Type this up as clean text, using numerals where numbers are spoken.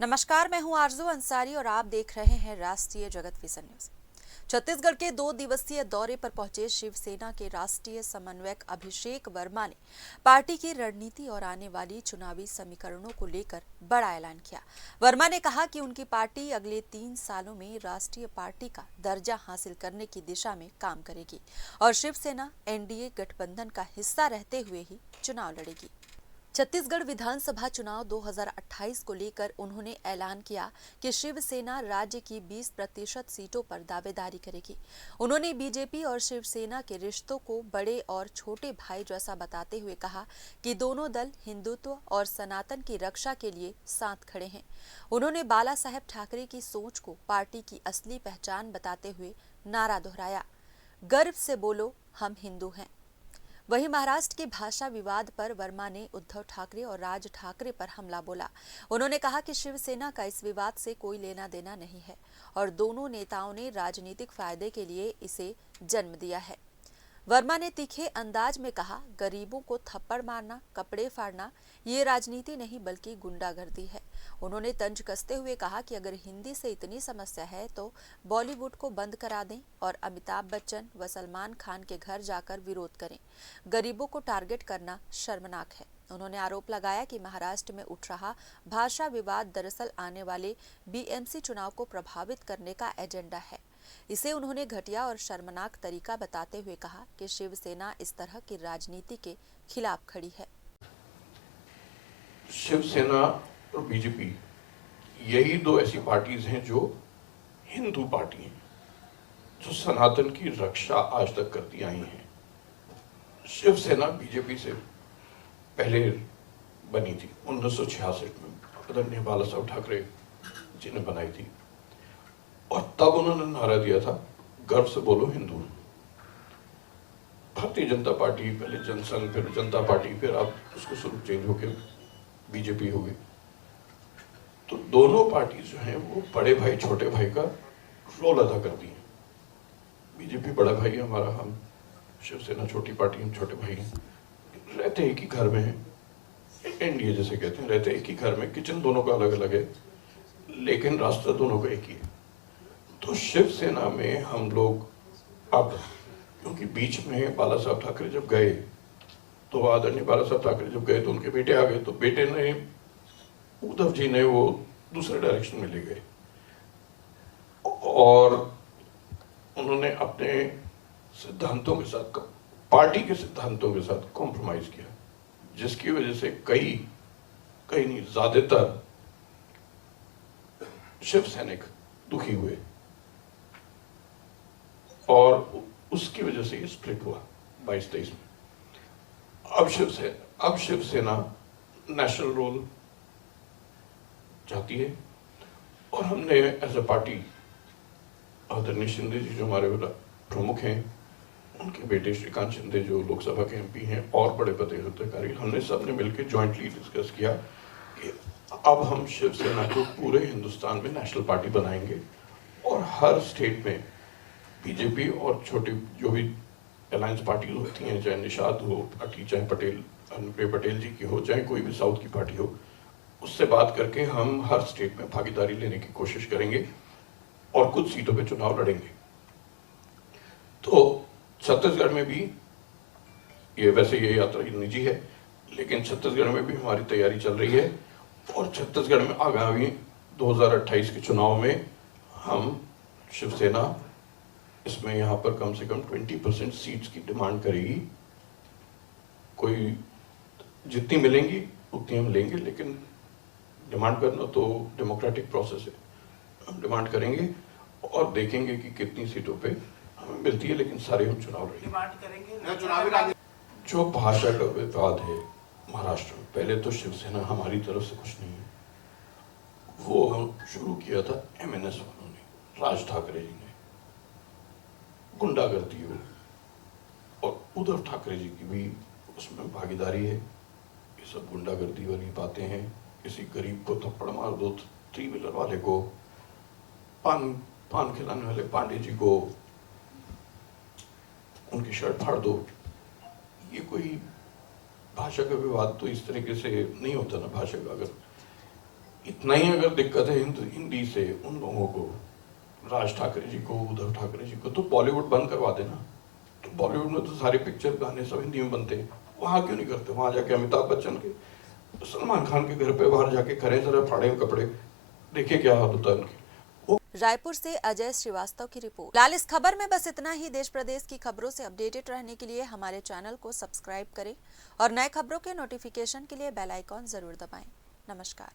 नमस्कार, मैं हूं आरजू अंसारी और आप देख रहे हैं राष्ट्रीय जगत विजन न्यूज। छत्तीसगढ़ के 2 दिवसीय दौरे पर पहुंचे शिवसेना के राष्ट्रीय समन्वयक अभिषेक वर्मा ने पार्टी की रणनीति और आने वाली चुनावी समीकरणों को लेकर बड़ा ऐलान किया। वर्मा ने कहा कि उनकी पार्टी अगले 3 सालों में राष्ट्रीय पार्टी का दर्जा हासिल करने की दिशा में काम करेगी और शिवसेना एनडीए गठबंधन का हिस्सा रहते हुए ही चुनाव लड़ेगी। छत्तीसगढ़ विधानसभा चुनाव 2028 को लेकर उन्होंने ऐलान किया कि शिवसेना राज्य की 20% सीटों पर दावेदारी करेगी। उन्होंने बीजेपी और शिवसेना के रिश्तों को बड़े और छोटे भाई जैसा बताते हुए कहा कि दोनों दल हिंदुत्व और सनातन की रक्षा के लिए साथ खड़े हैं। उन्होंने बाला साहेब ठाकरे की सोच को पार्टी की असली पहचान बताते हुए नारा दोहराया, गर्व से बोलो हम हिंदू हैं। वहीं महाराष्ट्र के भाषा विवाद पर वर्मा ने उद्धव ठाकरे और राज ठाकरे पर हमला बोला। उन्होंने कहा कि शिवसेना का इस विवाद से कोई लेना देना नहीं है और दोनों नेताओं ने राजनीतिक फायदे के लिए इसे जन्म दिया है। वर्मा ने तीखे अंदाज में कहा, गरीबों को थप्पड़ मारना, कपड़े फाड़ना ये राजनीति नहीं बल्कि गुंडागर्दी है। उन्होंने तंज कसते हुए कहा कि अगर हिंदी से इतनी समस्या है तो बॉलीवुड को बंद करा दें और अमिताभ बच्चन व सलमान खान के घर जाकर विरोध करें। गरीबों को टारगेट करना शर्मनाक है। उन्होंने आरोप लगाया कि महाराष्ट्र में उठ रहा भाषा विवाद दरअसल आने वाले बीएमसी चुनाव को प्रभावित करने का एजेंडा है। इसे उन्होंने घटिया और शर्मनाक तरीका बताते हुए कहा कि शिवसेना इस तरह की राजनीति के खिलाफ खड़ी है। शिवसेना और बीजेपी यही दो ऐसी पार्टीज हैं जो हिंदू पार्टी हैं, जो सनातन की रक्षा आज तक करती आई हैं। शिवसेना बीजेपी से पहले बनी थी 1966 में, आदरणीय बाला साहब ठाकरे जी ने बनाई थी और तब उन्होंने नारा दिया था, गर्व से बोलो हिंदू। भारतीय जनता पार्टी, पहले जनसंघ, फिर जनता पार्टी, फिर अब उसको स्वरूप चेंज होकर बीजेपी हो गई। तो दोनों पार्टी जो हैं वो बड़े भाई छोटे भाई का रोल अदा करती हैं। बीजेपी बड़ा भाई है हमारा, हम शिवसेना छोटी पार्टी, हम छोटे भाई हैं, रहते एक ही घर में हैं, एनडीए जैसे कहते हैं, रहते एक ही घर में, किचन दोनों का अलग अलग है लेकिन रास्ता दोनों का एक ही है। तो शिवसेना में हम लोग अब, क्योंकि बीच में बाला साहब ठाकरे जब गए तो आदरणीय बाला साहब ठाकरे जब गए तो उनके बेटे आ गए, तो बेटे ने, उद्धव जी ने, वो दूसरे डायरेक्शन में ले गए और उन्होंने अपने सिद्धांतों के साथ, पार्टी के सिद्धांतों के साथ कॉम्प्रोमाइज किया, जिसकी वजह से कई नहीं, ज्यादातर शिव सैनिक दुखी हुए और उसकी वजह से ये स्प्लिट हुआ 22-23 में। अब शिवसेना नेशनल रोल चाहती है और हमने एज ए पार्टी, आदरणीय शिंदे जी जो हमारे प्रमुख हैं, उनके बेटे श्रीकांत शिंदे जो लोकसभा के एमपी हैं और बड़े पदाधिकारी, हमने सबने मिलकर जॉइंटली डिस्कस किया कि अब हम शिवसेना को पूरे हिंदुस्तान में नेशनल पार्टी बनाएंगे और हर स्टेट में बीजेपी और छोटी जो भी अलायंस पार्टी होती हैं, चाहे निषाद हो पार्टी, चाहे अनुप्रिया पटेल जी की हो, चाहे कोई भी साउथ की पार्टी हो, उससे बात करके हम हर स्टेट में भागीदारी लेने की कोशिश करेंगे और कुछ सीटों पे चुनाव लड़ेंगे। तो छत्तीसगढ़ में भी ये, वैसे ये यात्रा निजी है लेकिन छत्तीसगढ़ में भी हमारी तैयारी चल रही है और छत्तीसगढ़ में आगामी 2028 के चुनाव में हम शिवसेना इसमें यहाँ पर कम से कम 20% सीट्स की डिमांड करेगी। कोई जितनी मिलेंगी उतनी हम लेंगे, लेकिन डिमांड करना तो डेमोक्रेटिक प्रोसेस है, हम डिमांड करेंगे और देखेंगे कि कितनी सीटों पे हमें मिलती है, लेकिन सारे हम चुनाव लड़ेंगे। जो भाषा का विवाद है महाराष्ट्र में, पहले तो शिवसेना हमारी तरफ से कुछ नहीं है, वो हम शुरू किया था एमएनएस वालों ने, राज ठाकरे जी ने, गुंडागर्दी हो और उद्धव ठाकरे जी की भी उसमें भागीदारी है। ये सब गुंडागर्दी वाली बातें हैं, किसी गरीब को थप्पड़ मार दो, थ्री व्हीलर वाले को, पान खिलाने वाले पांडे जी को उनकी शर्ट फाड़ दो, ये कोई भाषा का विवाद तो इस तरीके से नहीं होता ना। भाषा का अगर इतना ही अगर दिक्कत है हिंदी से उन लोगों को, राज ठाकरे जी को, उद्धव ठाकरे जी को, तो बॉलीवुड बंद करवा देना। तो बॉलीवुड में तो सारे पिक्चर गाने सब हिंदी में बनते हैं, वहाँ क्यों नहीं करते? वहाँ जाके अमिताभ बच्चन के, सलमान खान के घर पे बाहर जाके करें जरा, फाड़े कपड़े, देखिए क्या हाल होता है उनके। रायपुर से अजय श्रीवास्तव की रिपोर्ट। फिलहाल इस खबर में बस इतना ही। देश प्रदेश की खबरों से अपडेटेड रहने के लिए हमारे चैनल को सब्सक्राइब करें और नए खबरों के नोटिफिकेशन के लिए बेल आइकॉन जरूर दबाएं। नमस्कार।